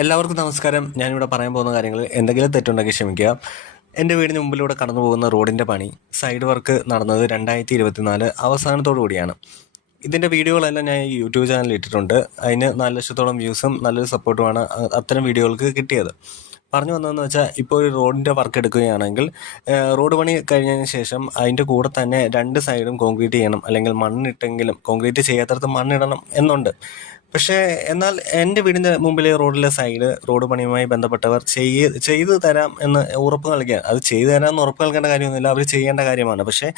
എല്ലാവർക്കും നമസ്കാരം. ഞാനിവിടെ പറയാൻ പോകുന്ന കാര്യങ്ങൾ എന്തെങ്കിലും തെറ്റുണ്ടെങ്കിൽ ക്ഷമിക്കുക. എൻ്റെ വീടിന് മുമ്പിലൂടെ കടന്നു പോകുന്ന റോഡിൻ്റെ പണി സൈഡ് വർക്ക് നടന്നത് 2024 അവസാനത്തോടു കൂടിയാണ്. ഇതിൻ്റെ വീഡിയോകളെല്ലാം ഞാൻ യൂട്യൂബ് ചാനലിൽ ഇട്ടിട്ടുണ്ട്. അതിന് 4 ലക്ഷത്തോളം വ്യൂസും നല്ലൊരു സപ്പോർട്ടുമാണ് അത്തരം വീഡിയോകൾക്ക് കിട്ടിയത്. പറഞ്ഞു വന്നതെന്ന് വെച്ചാൽ, ഇപ്പോൾ ഒരു റോഡിൻ്റെ വർക്ക് എടുക്കുകയാണെങ്കിൽ റോഡ് പണി കഴിഞ്ഞതിന് ശേഷം അതിൻ്റെ കൂടെ തന്നെ 2 സൈഡും കോൺക്രീറ്റ് ചെയ്യണം, അല്ലെങ്കിൽ മണ്ണിട്ടെങ്കിലും കോൺക്രീറ്റ് ചെയ്യാത്തടത്ത് മണ്ണിടണം എന്നുണ്ട്. പക്ഷേ എന്നാൽ എൻ്റെ വീടിൻ്റെ മുമ്പിലെ റോഡിലെ സൈഡ് റോഡ് പണിയുമായി ബന്ധപ്പെട്ടവർ ചെയ്തു തരാം എന്ന് ഉറപ്പ് നൽകിയ, അത് ചെയ്തു തരാമെന്ന് ഉറപ്പ് നൽകേണ്ട കാര്യമൊന്നുമില്ല, അവർ ചെയ്യേണ്ട കാര്യമാണ്. പക്ഷേ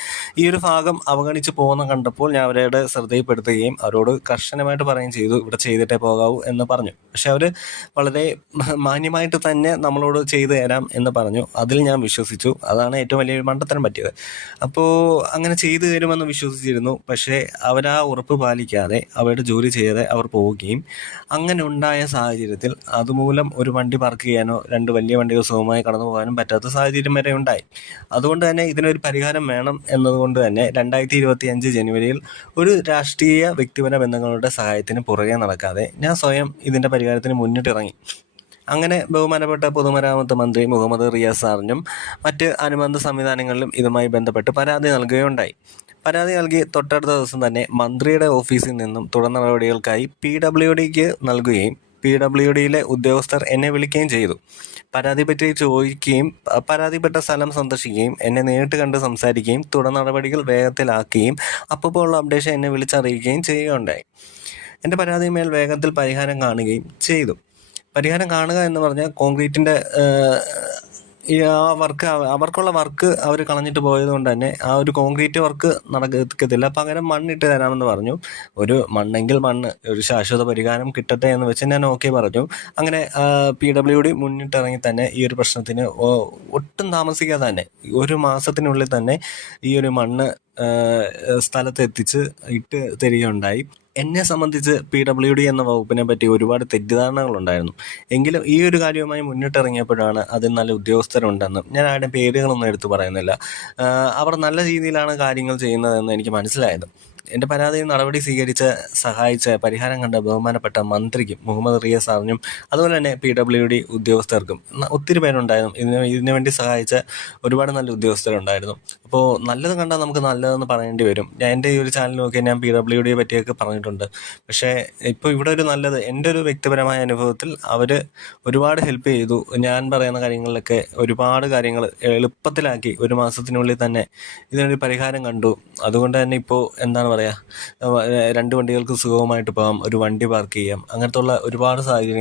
ഈ ഒരു ഭാഗം അവഗണിച്ച് പോകുന്ന കണ്ടപ്പോൾ ഞാൻ അവരുടെ ശ്രദ്ധയിൽപ്പെടുത്തുകയും അവരോട് കർശനമായിട്ട് പറയുകയും ചെയ്തു, ഇവിടെ ചെയ്തിട്ടേ പോകാവൂ എന്ന് പറഞ്ഞു. പക്ഷെ അവർ വളരെ മാന്യമായിട്ട് തന്നെ നമ്മളോട് ചെയ്തു തരാം എന്ന് പറഞ്ഞു. അതിൽ ഞാൻ വിശ്വസിച്ചു. അതാണ് ഏറ്റവും വലിയൊരു മണ്ടത്തരം പറ്റിയത്. അപ്പോൾ അങ്ങനെ ചെയ്തു തരുമെന്ന് വിശ്വസിച്ചിരുന്നു. പക്ഷേ അവരാ ഉറപ്പ് പാലിക്കാതെ അവരുടെ ജോലി ചെയ്യാതെ അവർ പോവുകയും, അങ്ങനെ ഉണ്ടായ സാഹചര്യത്തിൽ അതുമൂലം ഒരു വണ്ടി പാർക്ക് ചെയ്യാനോ 2 വലിയ വണ്ടികൾ സുഖമായി കടന്നു പോകാനും പറ്റാത്ത സാഹചര്യം വരെ ഉണ്ടായി. അതുകൊണ്ട് തന്നെ ഇതിനൊരു പരിഹാരം വേണം എന്നതുകൊണ്ട് തന്നെ 2025 ജനുവരിയിൽ ഒരു രാഷ്ട്രീയ വ്യക്തിപര ബന്ധങ്ങളുടെ സഹായത്തിന് പുറകെ നടക്കാതെ ഞാൻ സ്വയം ഇതിൻ്റെ പരിഹാരത്തിന് മുന്നിട്ടിറങ്ങി. അങ്ങനെ ബഹുമാനപ്പെട്ട പൊതുമരാമത്ത് മന്ത്രി മുഹമ്മദ് റിയാസ് സാറിനും മറ്റ് അനുബന്ധ സംവിധാനങ്ങളിലും ഇതുമായി ബന്ധപ്പെട്ട് പരാതി നൽകുകയുണ്ടായി. പരാതി നൽകി തൊട്ടടുത്ത ദിവസം തന്നെ മന്ത്രിയുടെ ഓഫീസിൽ നിന്നും തുടർ നടപടികൾക്കായി PWDക്ക് നൽകുകയും PWDയിലെ ഉദ്യോഗസ്ഥർ എന്നെ വിളിക്കുകയും ചെയ്തു. പരാതി പറ്റി ചോദിക്കുകയും പരാതിപ്പെട്ട സ്ഥലം സന്ദർശിക്കുകയും എന്നെ നേരിട്ട് കണ്ട് സംസാരിക്കുകയും തുടർ നടപടികൾ വേഗത്തിലാക്കുകയും അപ്പോൾ ഉള്ള അപ്ഡേഷൻ എന്നെ വിളിച്ചറിയിക്കുകയും ചെയ്യുകയുണ്ടായി. എൻ്റെ പരാതിമേൽ വേഗത്തിൽ പരിഹാരം കാണുകയും ചെയ്തു. പരിഹാരം കാണുക എന്ന് പറഞ്ഞാൽ, കോൺക്രീറ്റിൻ്റെ വർക്ക്, അവർക്കുള്ള വർക്ക് അവർ കളഞ്ഞിട്ട് പോയത് കൊണ്ട് തന്നെ ആ ഒരു കോൺക്രീറ്റ് വർക്ക് നടക്കത്തില്ല. പകരം മണ്ണിട്ട് തരാമെന്ന് പറഞ്ഞു. ഒരു മണ്ണെങ്കിൽ മണ്ണ്, ഒരു ശാശ്വത പരിഹാരം കിട്ടട്ടെ എന്ന് വെച്ച് ഞാൻ ഓക്കെ പറഞ്ഞു. അങ്ങനെ PWD മുന്നിട്ടിറങ്ങി തന്നെ ഈ ഒരു പ്രശ്നത്തിന് ഒട്ടും താമസിക്കാതെ തന്നെ 1 മാസത്തിനുള്ളിൽ തന്നെ ഈ ഒരു മണ്ണ് സ്ഥലത്ത് എത്തിച്ച് ഇട്ട് തരികയുണ്ടായി. എന്നെ സംബന്ധിച്ച് PWD എന്ന വകുപ്പിനെ പറ്റി ഒരുപാട് തെറ്റിദ്ധാരണകളുണ്ടായിരുന്നു. എങ്കിലും ഈ ഒരു കാര്യവുമായി മുന്നിട്ടിറങ്ങിയപ്പോഴാണ് അതിൽ നല്ല ഉദ്യോഗസ്ഥരുണ്ടെന്നും, ഞാൻ ആരുടെ പേരുകളൊന്നും എടുത്തു പറയുന്നില്ല, അവർ നല്ല രീതിയിലാണ് കാര്യങ്ങൾ ചെയ്യുന്നതെന്ന് എനിക്ക് മനസ്സിലായത്. എൻ്റെ പരാതിയിൽ നടപടി സ്വീകരിച്ച് സഹായിച്ച പരിഹാരം കണ്ട ബഹുമാനപ്പെട്ട മന്ത്രിക്കും മുഹമ്മദ് റിയാസ് സാറിനും അതുപോലെ തന്നെ PWD ഉദ്യോഗസ്ഥർക്കും ഒത്തിരി പേരുണ്ടായിരുന്നു. ഇതിനു വേണ്ടി സഹായിച്ച ഒരുപാട് നല്ല ഉദ്യോഗസ്ഥരുണ്ടായിരുന്നു. അപ്പോൾ നല്ലത് കണ്ടാൽ നമുക്ക് നല്ലതെന്ന് പറയേണ്ടി വരും. എൻ്റെ ഈ ഒരു ചാനൽ നോക്കിയാൽ ഞാൻ PWDയെ പറ്റിയൊക്കെ പറഞ്ഞിട്ടുണ്ട്. പക്ഷേ ഇപ്പോൾ ഇവിടെ ഒരു നല്ലത്, എൻ്റെ ഒരു വ്യക്തിപരമായ അനുഭവത്തിൽ അവർ ഒരുപാട് ഹെൽപ്പ് ചെയ്തു. ഞാൻ പറയുന്ന കാര്യങ്ങളിലൊക്കെ ഒരുപാട് കാര്യങ്ങൾ എളുപ്പത്തിലാക്കി 1 മാസത്തിനുള്ളിൽ തന്നെ ഇതിനൊരു പരിഹാരം കണ്ടു. അതുകൊണ്ട് തന്നെ ഇപ്പോൾ എന്താണ് പറയുക, 2 വണ്ടികൾക്ക് സുഗമമായിട്ട് പോകാം, ഒരു വണ്ടി പാർക്ക് ചെയ്യാം, അങ്ങനത്തെ ഉള്ള ഒരുപാട് സാഹചര്യങ്ങൾ